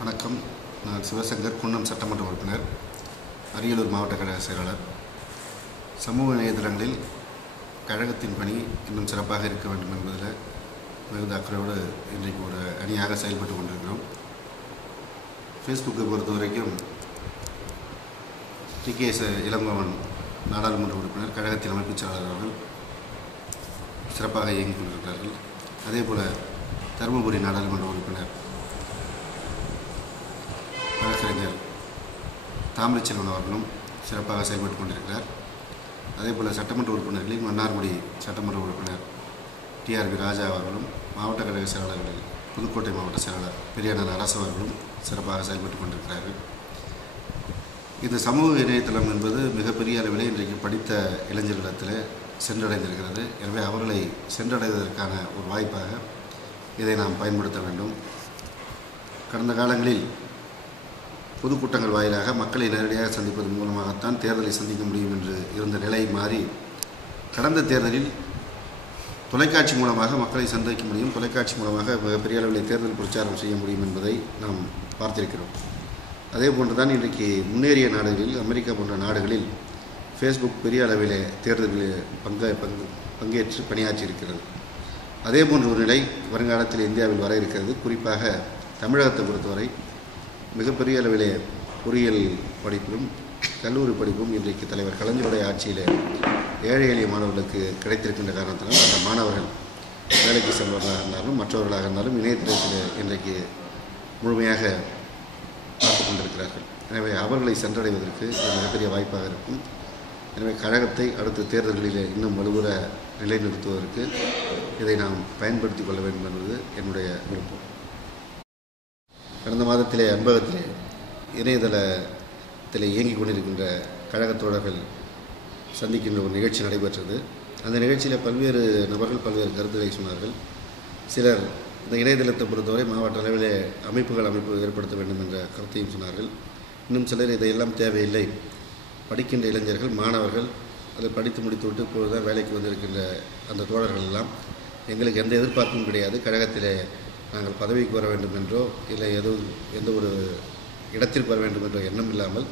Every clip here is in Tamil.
வணக்கம். நான் சிவசங்கர், குன்னம் சட்டமன்ற உறுப்பினர், அரியலூர் மாவட்ட கழக செயலாளர். சமூக இணையதளங்களில் கழகத்தின் பணி இன்னும் சிறப்பாக இருக்க வேண்டும் என்பதில் மிகுந்த அக்கறையோடு இன்றைக்கு ஒரு அணியாக செயல்பட்டு கொண்டிருக்கிறோம். ஃபேஸ்புக்கை பொறுத்த வரைக்கும் TKS இளங்கோவன் நாடாளுமன்ற உறுப்பினர், கழகத்தின் அமைப்புச் செயலாளர் அவர்கள் சிறப்பாக இயங்கிக் கொண்டிருக்கிறார்கள். அதேபோல் தருமபுரி நாடாளுமன்ற உறுப்பினர் வழக்கறிஞர் தாமிரச்செல்வன் அவர்களும் சிறப்பாக செயல்பட்டு கொண்டிருக்கிறார். அதேபோல் சட்டமன்ற உறுப்பினர்களில் மன்னார்குடி சட்டமன்ற உறுப்பினர் TRB ராஜா அவர்களும், மாவட்ட கழக செயலாளர்களில் புதுக்கோட்டை மாவட்ட செயலாளர் பெரியார் அரசு அவர்களும் சிறப்பாக செயல்பட்டு கொண்டிருக்கிறார்கள். இந்த சமூக இணையதளம் என்பது மிகப்பெரிய அளவில் இன்றைக்கு படித்த இளைஞர்களிடத்தில் சென்றடைந்திருக்கிறது. எனவே அவர்களை சென்றடைவதற்கான ஒரு வாய்ப்பாக இதை நாம் பயன்படுத்த வேண்டும். கடந்த காலங்களில் பொதுக்கூட்டங்கள் வாயிலாக மக்களை நேரடியாக சந்திப்பதன் மூலமாகத்தான் தேர்தலை சந்திக்க முடியும் என்று இருந்த நிலை மாறி, கடந்த தேர்தலில் தொலைக்காட்சி மூலமாக மக்களை சந்திக்க முடியும், தொலைக்காட்சி மூலமாக மிகப்பெரிய அளவில் தேர்தல் பிரச்சாரம் செய்ய முடியும் என்பதை நாம் பார்த்திருக்கிறோம். அதே போன்று தான் இன்றைக்கு முன்னேறிய நாடுகளில், அமெரிக்கா போன்ற நாடுகளில் ஃபேஸ்புக் பெரிய அளவில் தேர்தல்களில் பங்கேற்று பணியாற்றியிருக்கிறது. அதே போன்ற ஒரு நிலை வருங்காலத்தில் இந்தியாவில் வர இருக்கிறது. குறிப்பாக தமிழகத்தை பொறுத்தவரை மிகப்பெரிய அளவிலே பொறியியல் படிப்பிலும் கல்லூரி படிப்பும் இன்றைக்கு தலைவர் கலைஞருடைய ஆட்சியில் ஏழை எளிய மாணவர்களுக்கு கிடைத்திருக்கின்ற காரணத்தினால் அந்த மாணவர்கள் வேலைக்கு செல்வர்களாக இருந்தாலும் மற்றவர்களாக இருந்தாலும் இணையதளத்தில் இன்றைக்கு முழுமையாக பார்த்து கொண்டிருக்கிறார்கள். எனவே அவர்களை சென்றடைவதற்கு இது மிகப்பெரிய வாய்ப்பாக இருக்கும். எனவே கழகத்தை அடுத்த தேர்தல்களில் இன்னும் வலுவுற நிலைநிறுத்துவதற்கு இதை நாம் பயன்படுத்தி கொள்ள வேண்டும் என்பது என்னுடைய விருப்பம். கடந்த மாதத்திலே அன்பகத்திலே இணையதளத்தில் இயங்கிக் கொண்டிருக்கின்ற கழகத் தோழர்கள் சந்திக்கின்ற ஒரு நிகழ்ச்சி நடைபெற்றது. அந்த நிகழ்ச்சியில் பல்வேறு நபர்கள் பல்வேறு கருத்துக்களை சொன்னார்கள். சிலர் இந்த இணையதளத்தை பொறுத்தவரை மாவட்ட அளவில் அமைப்பு ஏற்படுத்த வேண்டும் என்ற கருத்தையும் சொன்னார்கள். இன்னும் சிலர் இதையெல்லாம் தேவையில்லை, படிக்கின்ற இளைஞர்கள் மாணவர்கள் அதை படித்து முடித்துவிட்டு இப்பொழுது தான் வேலைக்கு வந்திருக்கின்ற அந்த தோழர்கள் எல்லாம் எங்களுக்கு எந்த எதிர்பார்ப்பும் கிடையாது, கழகத்தில் நாங்கள் பதவிக்கு வர வேண்டும் என்றோ இல்லை எந்த ஒரு இடத்திற்கு வர வேண்டும் என்ற எண்ணம் இல்லாமல்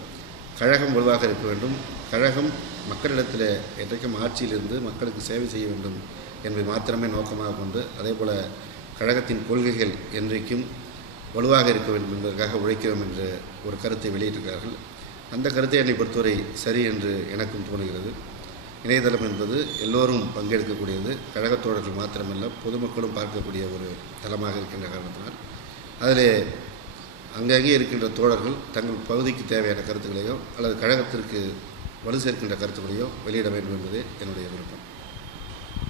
கழகம் வலுவாக இருக்க வேண்டும், கழகம் மக்களிடத்தில் என்றைக்கும் ஆட்சியிலிருந்து மக்களுக்கு சேவை செய்ய வேண்டும் என்பதை மாத்திரமே நோக்கமாக கொண்டு, அதே போல் கழகத்தின் கொள்கைகள் என்றைக்கும் வலுவாக இருக்க வேண்டும் என்பதற்காக உழைக்கிறோம் என்ற ஒரு கருத்தை வெளியிட்டிருக்கிறார்கள். அந்த கருத்தை என்னை பொறுத்தவரை சரி என்று எனக்கும் தோணுகிறது. இணையதளம் என்பது எல்லோரும் பங்கெடுக்கக்கூடியது, கழகத் தோழர்கள் மாத்திரமல்ல பொதுமக்களும் பார்க்கக்கூடிய ஒரு தளமாக இருக்கின்ற காரணத்தினால் அதில் அங்கங்கே இருக்கின்ற தோழர்கள் தங்கள் பகுதிக்கு தேவையான கருத்துக்களையோ அல்லது கழகத்திற்கு வலு சேர்க்கின்ற கருத்துக்களையோ வெளியிட வேண்டும் என்பதே என்னுடைய விருப்பம்.